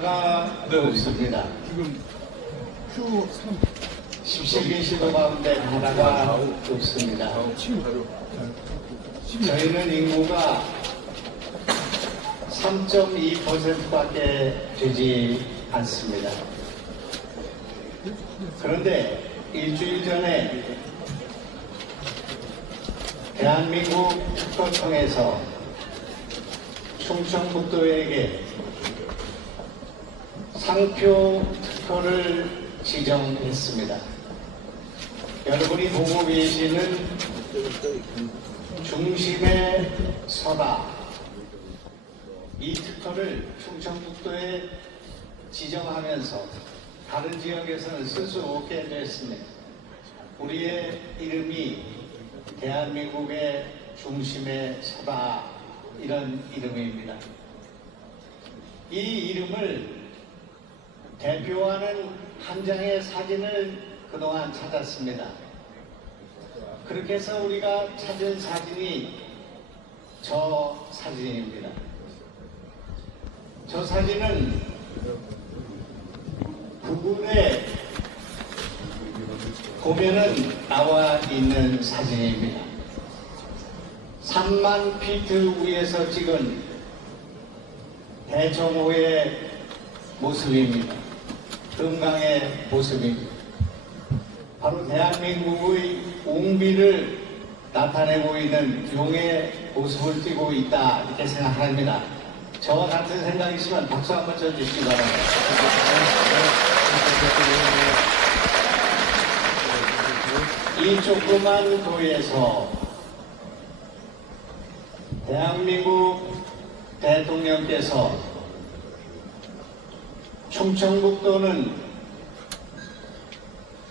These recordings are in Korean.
나라가 없습니다. 지금 Q3 17개 가운데 나라가 없습니다. 지금 바로 저희는 인구가 3.2%밖에 되지 않습니다. 그런데 일주일 전에 대한민국 특허청에서 충청북도에게 상표 특허를 지정했습니다. 여러분이 보고 계시는 중심의 서다, 이 특허를 충청북도에 지정하면서 다른 지역에서는 쓸 수 없게 됐습니다. 우리의 이름이 대한민국의 중심에 서다, 이런 이름입니다. 이 이름을 대표하는 한 장의 사진을 그동안 찾았습니다. 그렇게 해서 우리가 찾은 사진이 저 사진입니다. 저 사진은 부근에 보면은 나와 있는 사진입니다. 3만 피트 위에서 찍은 대정호의 모습입니다. 금강의 모습입니다. 바로 대한민국의 웅비를 나타내고 있는 용의 모습을 띠고 있다, 이렇게 생각합니다. 저와 같은 생각이 있으면 박수 한번 쳐주시기 바랍니다. 이 조그만 도에서 대한민국 대통령께서 충청북도는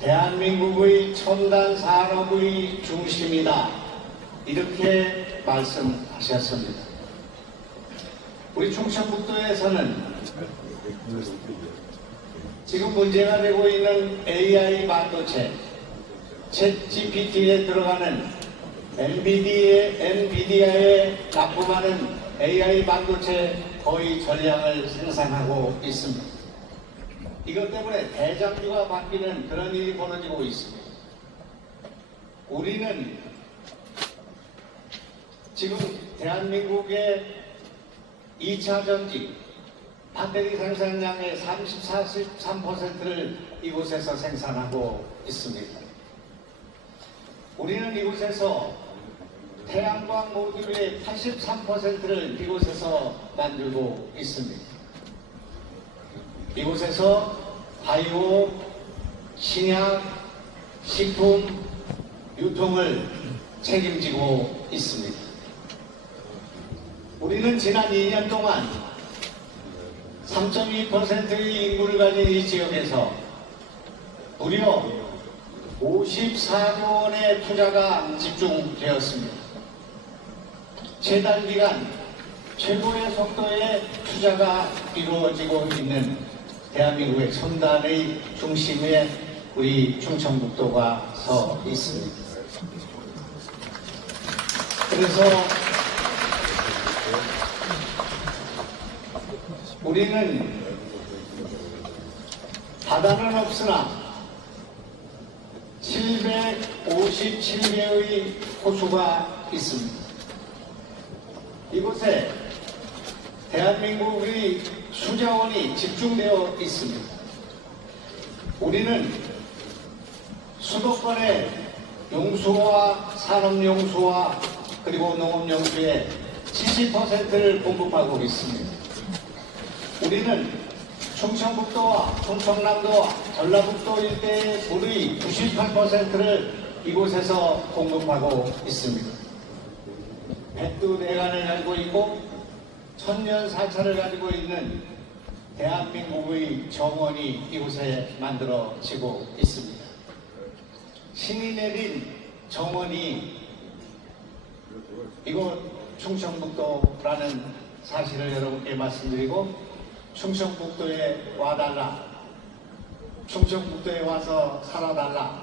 대한민국의 첨단 산업의 중심이다, 이렇게 말씀하셨습니다. 우리 충청북도에서는 지금 문제가 되고 있는 AI 반도체, 챗GPT에 들어가는 엔비디아에 납품하는 AI 반도체 거의 전량을 생산하고 있습니다. 이것 때문에 대장주가 바뀌는 그런 일이 벌어지고 있습니다. 우리는 지금 대한민국의 2차 전지 배터리 생산량의 33%를 이곳에서 생산하고 있습니다. 우리는 이곳에서 태양광 모듈의 83%를 이곳에서 만들고 있습니다. 이곳에서 바이오, 신약, 식품, 유통을 책임지고 있습니다. 우리는 지난 2년 동안 3.2%의 인구를 가진 이 지역에서 무려 54조 원의 투자가 집중되었습니다. 최단기간 최고의 속도의 투자가 이루어지고 있는 대한민국의 첨단의 중심에 우리 충청북도가 서 있습니다. 그래서 우리는 바다는 없으나 757개의 호수가 있습니다. 이곳에 대한민국의 수자원이 집중되어 있습니다. 우리는 수도권의 용수와 산업용수와 그리고 농업용수의 70%를 공급하고 있습니다. 우리는 충청북도와 충청남도와 전라북도 일대의 물의 98%를 이곳에서 공급하고 있습니다. 백두대간을 가지고 있고 천년사찰을 가지고 있는 대한민국의 정원이 이곳에 만들어지고 있습니다. 신이 내린 정원이 이곳 충청북도라는 사실을 여러분께 말씀드리고, 충청북도에 와달라, 충청북도에 와서 살아달라,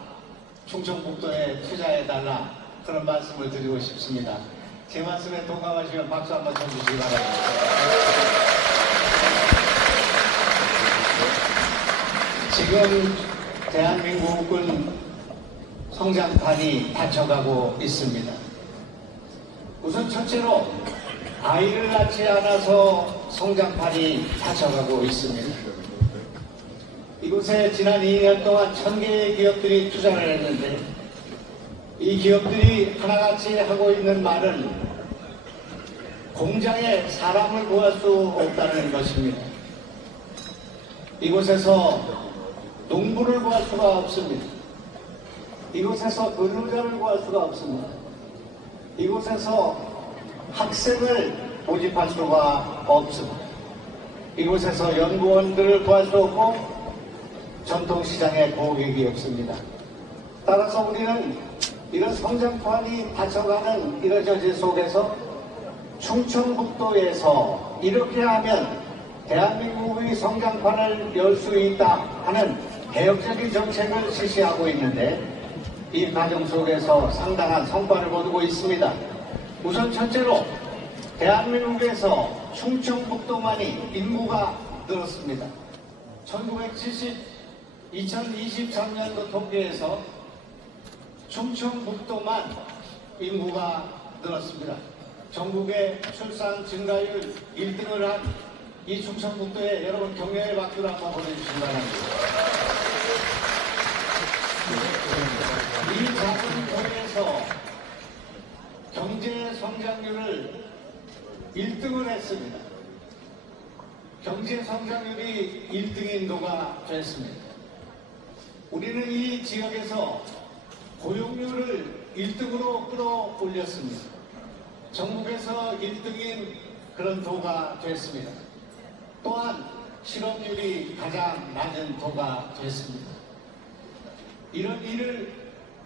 충청북도에 투자해달라, 그런 말씀을 드리고 싶습니다. 제 말씀에 동감하시면 박수 한번 쳐주시기 바랍니다. 지금 대한민국은 성장판이 닫혀가고 있습니다. 우선 첫째로 아이를 낳지 않아서 성장판이 닫혀가고 있습니다. 이곳에 지난 2년 동안 1000개의 기업들이 투자를 했는데 이 기업들이 하나같이 하고 있는 말은 공장에 사람을 구할 수 없다는 것입니다. 이곳에서 농부를 구할 수가 없습니다. 이곳에서 근로자를 구할 수가 없습니다. 이곳에서 학생을 모집할 수가 없습니다. 이곳에서 연구원들을 구할 수 없고 전통시장에 고객이 없습니다. 따라서 우리는 이런 성장판이 닫혀가는 이런 저지 속에서 충청북도에서 이렇게 하면 대한민국의 성장판을 열 수 있다 하는 개혁적인 정책을 실시하고 있는데 이 과정 속에서 상당한 성과를 거두고 있습니다. 우선 첫째로 대한민국에서 충청북도만이 인구가 늘었습니다. 2023년도 통계에서 충청북도만 인구가 늘었습니다. 전국의 출산 증가율 1등을 한 이 충청북도에 여러분 격려의 박수를 한번 보내주시기 바랍니다. 이 작은 도에서 경제 성장률을 1등을 했습니다. 경제 성장률이 1등인 도가 됐습니다. 우리는 이 지역에서 고용률을 1등으로 끌어올렸습니다. 전국에서 1등인 그런 도가 됐습니다. 또한 실업률이 가장 낮은 도가 됐습니다. 이런 일을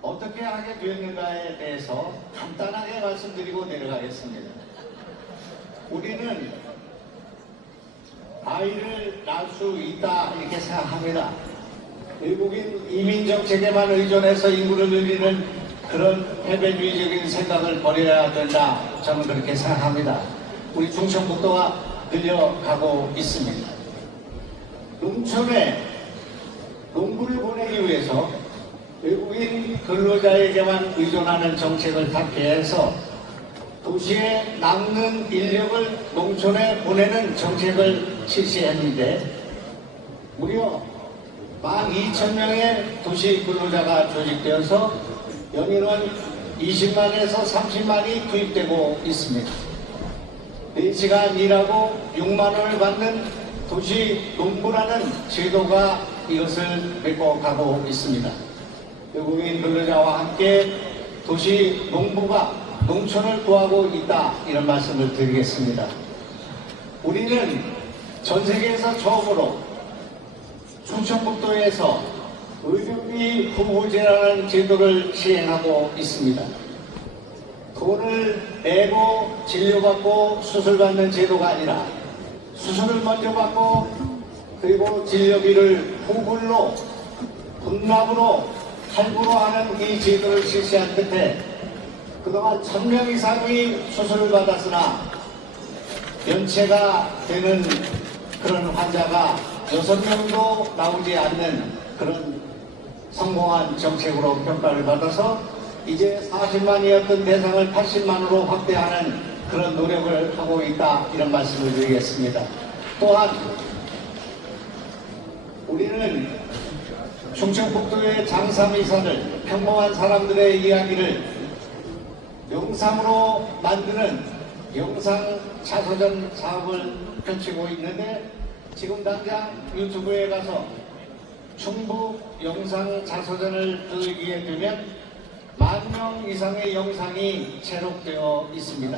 어떻게 하게 되었는가에 대해서 간단하게 말씀드리고 내려가겠습니다. 우리는 아이를 낳을 수 있다 이렇게 생각합니다. 외국인 이민 정책에만 의존해서 인구를 늘리는 그런 패배주의적인 생각을 버려야 된다. 저는 그렇게 생각합니다. 우리 충청북도가 늘려가고 있습니다. 농촌에 농부를 보내기 위해서 외국인 근로자에게만 의존하는 정책을 탑재해서 도시에 남는 인력을 농촌에 보내는 정책을 실시했는데 무려 12,000명의 도시 근로자가 조직되어서 연인원 20만에서 30만이 투입되고 있습니다. 4시간 일하고 6만 원을 받는 도시 농부라는 제도가 이것을 메꿔가고 있습니다. 외국인 근로자와 함께 도시 농부가 농촌을 구하고 있다 이런 말씀을 드리겠습니다. 우리는 전 세계에서 처음으로 충청북도에서 의료비 후보제라는 제도를 시행하고 있습니다. 돈을 내고 진료받고 수술받는 제도가 아니라 수술을 먼저 받고 그리고 진료비를 후불로 분납으로 할부로 하는 이 제도를 실시한 끝에 그동안 1000명 이상이 수술을 받았으나 연체가 되는 그런 환자가 6명도 나오지 않는 그런 성공한 정책으로 평가를 받아서 이제 40만이었던 대상을 80만으로 확대하는 그런 노력을 하고 있다 이런 말씀을 드리겠습니다. 또한 우리는 충청북도의 장삼이산을 평범한 사람들의 이야기를 영상으로 만드는 영상 자서전 사업을 펼치고 있는데 지금 당장 유튜브에 가서 충북 영상 자서전을 들으게 되면 10,000명 이상의 영상이 채록되어 있습니다.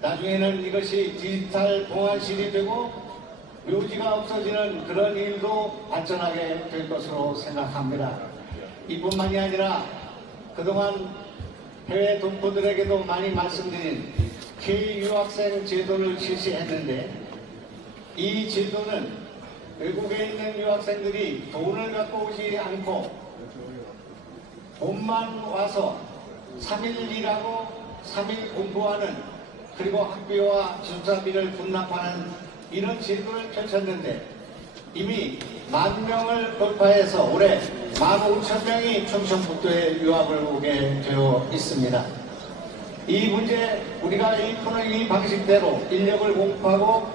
나중에는 이것이 디지털 동안실이 되고 묘지가 없어지는 그런 일도 발전하게 될 것으로 생각합니다. 이뿐만이 아니라 그동안 해외 동포들에게도 많이 말씀드린 K-유학생 제도를 실시했는데 이 제도는 외국에 있는 유학생들이 돈을 갖고 오지 않고 돈만 와서 3일 일하고 3일 공부하는 그리고 학비와 기숙사비를 분납하는 이런 제도를 펼쳤는데 이미 10,000명을 돌파해서 올해 15,000명이 충청북도에 유학을 오게 되어 있습니다. 이 문제 우리가 이 방식대로 인력을 공급하고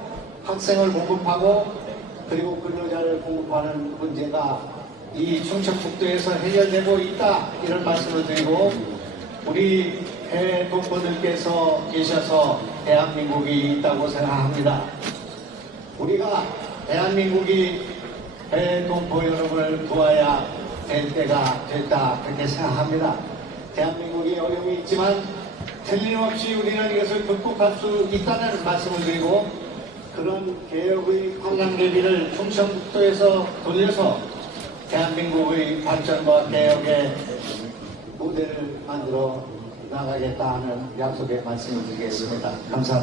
학생을 공급하고 그리고 근로자를 공급하는 문제가 이 충청북도에서 해결되고 있다 이런 말씀을 드리고 우리 해외 동포들께서 계셔서 대한민국이 있다고 생각합니다. 우리가 대한민국이 해외 동포 여러분을 도와야 될 때가 됐다 그렇게 생각합니다. 대한민국이 어려움이 있지만 틀림없이 우리는 이것을 극복할 수 있다는 말씀을 드리고 그런 개혁의 광량대비를 충청북도에서 돌려서 대한민국의 발전과 개혁의 무대를 만들어 나가겠다 하는 약속의 말씀을 드리겠습니다. 감사합니다.